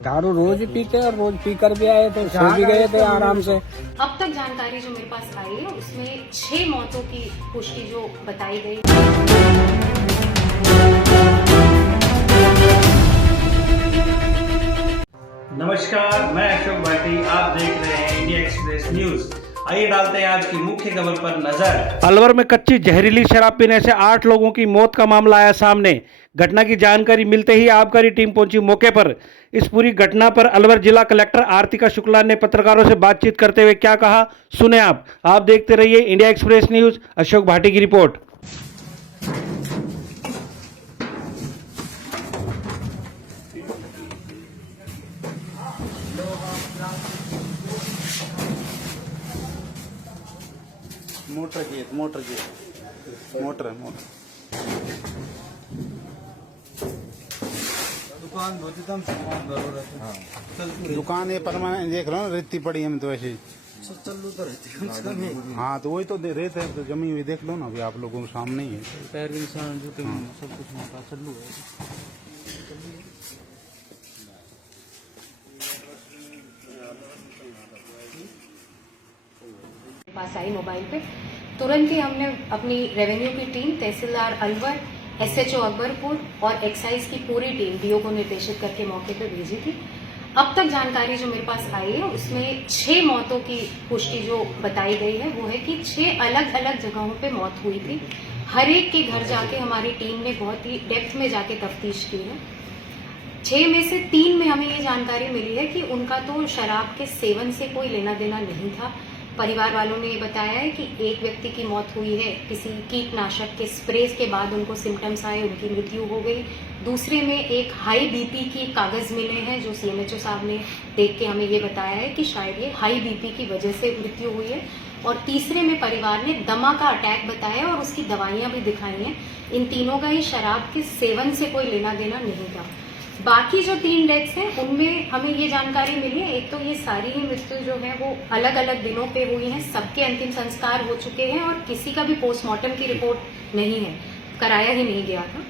दारू रोज पीते और रोज पी कर भी आए थे, सो भी गए थे आराम से। अब तक जानकारी जो मेरे पास आई है उसमें 6 मौतों की पुष्टि जो बताई गई। नमस्कार, मैं अशोक भाटी, आप देख रहे हैं इंडिया एक्सप्रेस न्यूज। आइए डालते हैं आज की मुख्य खबर पर नजर। अलवर में कच्ची जहरीली शराब पीने से 8 लोगों की मौत का मामला आया सामने। घटना की जानकारी मिलते ही आबकारी टीम पहुंची मौके पर। इस पूरी घटना पर अलवर जिला कलेक्टर आरतिका शुक्ला ने पत्रकारों से बातचीत करते हुए क्या कहा, सुने आप देखते रहिए India express news. Ashok Bhati की रिपोर्ट। मोटर दुकान ये परमानेंट देख रहा हूँ, रेती पड़ी है तो ऐसे चल्लू तो रहती। हाँ तो वही तो रेत है तो जमी हुई, देख लो ना अभी आप लोगों के सामने ही है। पैर इंसान जो सब कुछ चल्लू है। पास आई मोबाइल पे तुरंत ही हमने अपनी रेवेन्यू की टीम, तहसीलदार अलवर, एसएचओ अकबरपुर और एक्साइज की पूरी टीम डीओ को निर्देशित करके मौके पर भेजी थी। अब तक जानकारी जो मेरे पास आई है उसमें 6 मौतों की पुष्टि जो बताई गई है वो है कि 6 अलग अलग जगहों पे मौत हुई थी। हर एक के घर जाके हमारी टीम ने बहुत ही डेप्थ में जाके तफ्तीश की है। 6 में से 3 में हमें ये जानकारी मिली है कि उनका तो शराब के सेवन से कोई लेना देना नहीं था। परिवार वालों ने ये बताया है कि एक व्यक्ति की मौत हुई है, किसी कीटनाशक के स्प्रे के बाद उनको सिम्टम्स आए, उनकी मृत्यु हो गई। दूसरे में एक हाई बीपी की कागज मिले हैं जो सीएमएचओ साहब ने देख के हमें ये बताया है कि शायद ये हाई बीपी की वजह से मृत्यु हुई है। और तीसरे में परिवार ने दमा का अटैक बताया और उसकी दवाइयां भी दिखाई हैं। इन तीनों का ही शराब के सेवन से कोई लेना देना नहीं था। बाकी जो 3 डेथ्स हैं उनमें हमें ये जानकारी मिली है, एक तो ये सारी ही मृत्यु जो है वो अलग अलग दिनों पे हुई हैं, सबके अंतिम संस्कार हो चुके हैं और किसी का भी पोस्टमार्टम की रिपोर्ट नहीं है, कराया ही नहीं गया था।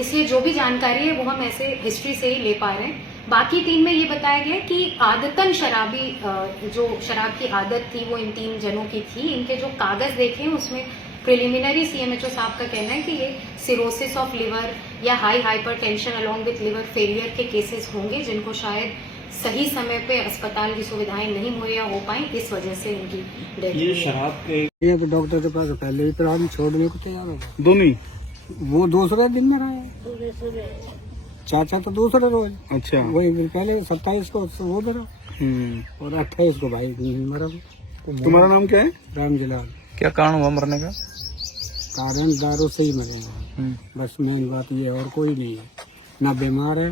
इसलिए जो भी जानकारी है वो हम ऐसे हिस्ट्री से ही ले पा रहे हैं। बाकी 3 में ये बताया गया कि आदतन शराबी जो शराब की आदत थी वो इन 3 जनों की थी। इनके जो कागज देखे हैं उसमें प्रिलिमिनरी सीएमएचओ साहब का कहना है कि ये सिरोसिस ऑफ लिवर या high hypertension along with liver failure के केसेस होंगे जिनको शायद सही समय पे अस्पताल की सुविधाएं नहीं मुहैया हो पाई, इस वजह से इनकी डेथ हुई। ये शराब के एक डॉक्टर के पास पहले ही तो हम छोड़ने को तैयार है, दोनों वो दूसरे दिन में रहा, चाचा तो दूसरे रोज। अच्छा, वही पहले 27 को वो मरा और 28 को भाई मरा। तुम्हारा नाम क्या है? रामजिलाल। क्या कारण हुआ मरने का? कारण दारू से ही मरे, बस मेन बात ये, और कोई नहीं है। ना बीमार है,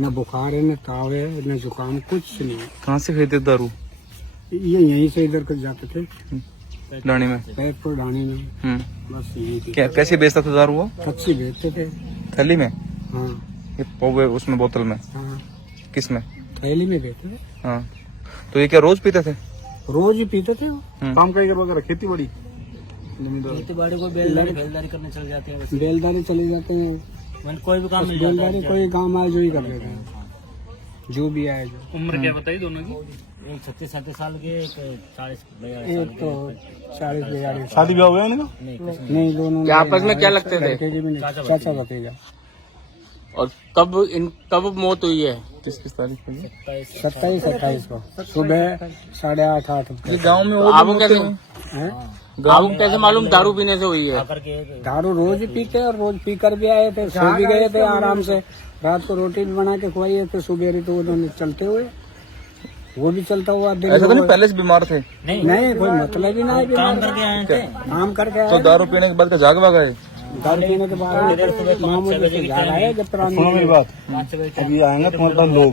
न बुखार है, न ताव है, न जुकाम, कुछ नहीं है। कहाँ से खरीदे दारू? ये यहीं से इधर कर जाते थे, लाने में, पैदपुर ढाणे में, बस यही थी। क्या कैसे बेचता था दारू वो? कच्ची बेचते थे। थैली में? हाँ ये पौवे उसमें बोतल में? हाँ, किस में? थैली में बेचते थे। हाँ, तो ये क्या रोज पीते थे? रोज ही पीते थे वो। काम का वगैरह खेती बाड़ी को बेलदारी करने चले जाते हैं, बेलदारी चले जाते हैं, कोई भी काम बेलदारी कोई काम आए जो ही कर लेते हैं, जो भी आए। जो उम्र क्या बताई दोनों की? एक 36-37 साल के, एक 40 एक तो 40-42। शादी ब्याह हुआ उनका? नहीं, दोनों क्या आपस में क्या लगते थे? चाचा भतीजा। और कब मौत हुई है? किस तारीख को? 27-28 को सुबह 8:30-8 बजे। गाँव में आपको कैसे गाँव कैसे मालूम दारू पीने से हुई है? दारू रोज पीते और रोज पी कर भी आए थे, सो भी गए थे आराम से। रात को रोटी भी बना के खुआई थे, सुबह तो उन्होंने चलते हुए, वो भी चलता हुआ दिन। ऐसा तो नहीं पहले से बीमार थे? नहीं, कोई मतलब ही नहीं। काम करके आए थे, काम करके आए। तो दारू पीने के बाद का जाग भाग आए? दारू पीने के बाद मामूली से जा रहा है जब सुनो मेरी बात, अभी आएंगे तुम्हारे पास लोग।